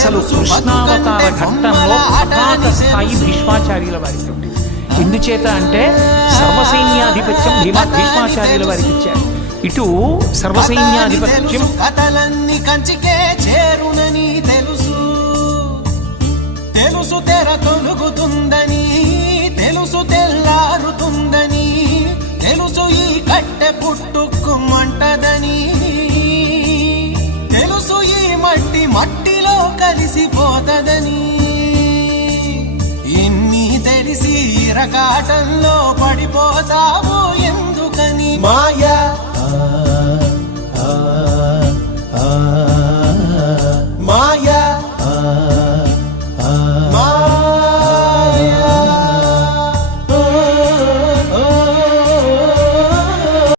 అసలు కృష్ణావతార ఘట్టంలో పతాక స్థాయి భీష్మాచార్యుల వారికి ఉంది. ఎందుచేత అంటే సర్వసైన్యాధిపత్యం భీష్మాచార్యుల వారికి ఇచ్చారు. ఇటు సర్వసైన్యాధిపత్యం కథలన్నీ కంచికే చేరునని తెలుసు, తెలుసు తెర తొలుగుతుందని, తెలుసు తెల్లారుతుందని, తెలుసు ఈ కట్టె పుట్టుకుమంటదని, తెలుసు ఈ మట్టి మట్టిలో కలిసిపోతదని. ఇన్ని తెలిసి రకాటంలో పడిపోతావు ఎందుకని? మాయ